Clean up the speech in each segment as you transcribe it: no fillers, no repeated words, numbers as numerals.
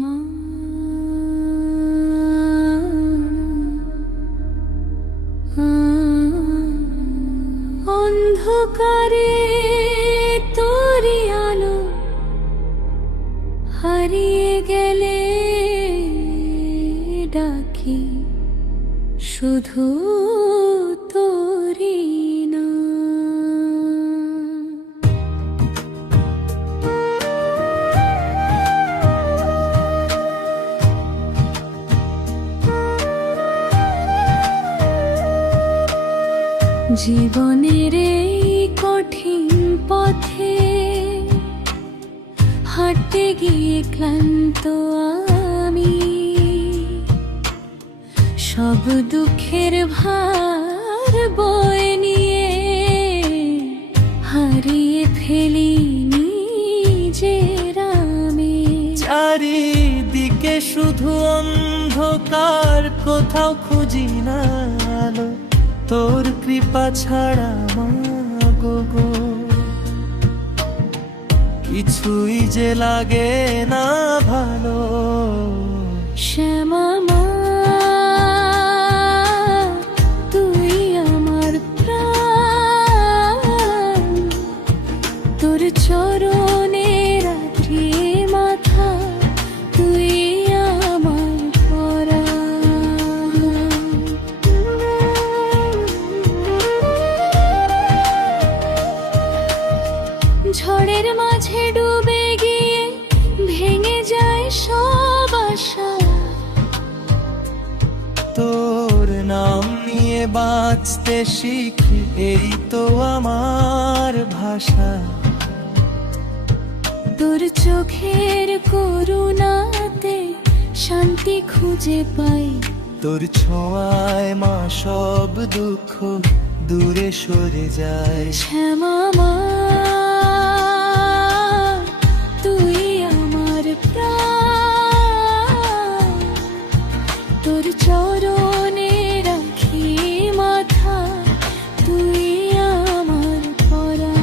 মা অন্ধকারে তোরি আলো হারিয়ে গেলে ডাকি শুধু তোরি না। জীবনের এই কঠিন পথে হাঁটতে গিয়ে ক্লান্ত আমি, সব দুঃখের ভার বয়ে নিয়ে হারিয়ে ফেলি নিজের আমি। চারিদিকে শুধু অন্ধকার, কোথাও খুঁজি না আলো, তোর কৃপা ছাড়া মাগো গো কিছুই যে লাগে না ভালো। শ্যামা মা তুই আমার প্রাণ, তোর চরণে রাখি মাথা, তুই আমার পরাণ। ঝড়ের মাঝে ডুবে গিয়ে ভেঙে যায় সব আশা, তোর নাম নিয়ে বাঁচতে শিখি, এই তো আমার ভাষা। তোর চোখের করুণাতে শান্তি খুঁজে পাই, তোর ছোঁয়ায় মা সব দুঃখ দূরে সরে যায়। শ্যামা মা তুই আমার প্রাণ, তোর চরণে রাখি মাথা, তুই আমার পরাণ।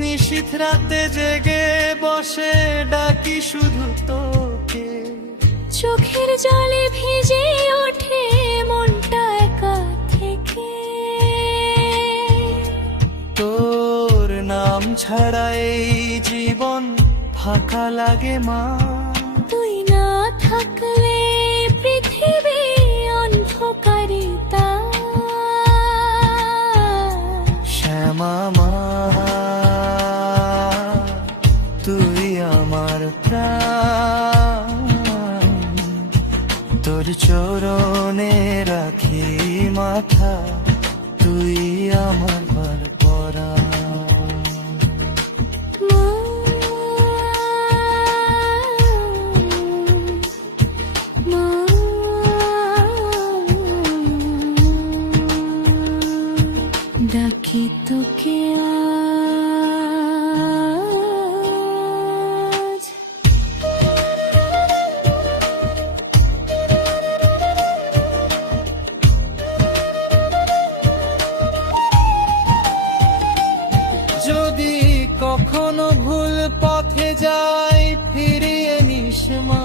নিশীথ রাতে জেগে বসে ডাকি শুধু তোকে, চোখের জলে ভিজে ওঠে মনটা একা থেকে। তোর নাম ছাড়া এই জীবন ফাঁকা লাগে মা। তুই না থাকলে পৃথিবী অন্ধকারিতা। শ্যামা মা তুই আমার প্রাণ, তোর চরণে রাখি মাথা, তুই আমার পরাণ। মা, মা, ডাকি তোকে আজ। যদি কখনো ভুল পথে যাই ফিরিয়ে নিস মা।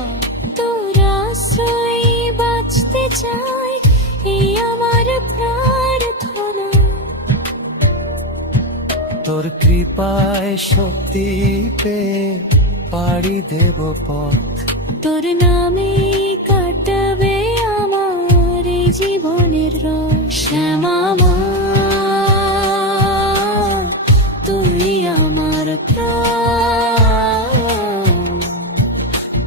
তোর আশ্রয়ে বাঁচতে চাই, এই আমার প্রার্থনা। তোর কৃপায় শক্তি পেয়ে পাড়ি দেব পথ, তোর নামে কাটবে আমার এই জীবনের রং। শ্যামা মা তুই আমার প্রাণ,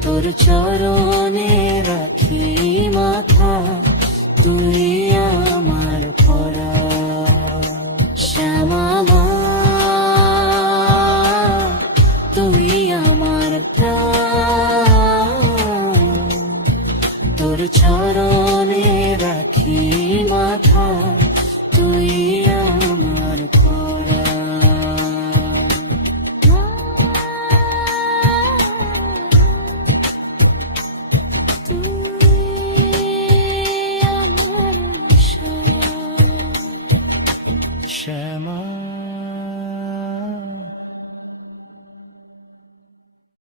তোর চরণে রাখি মাথা, তুই আমার পরাণ।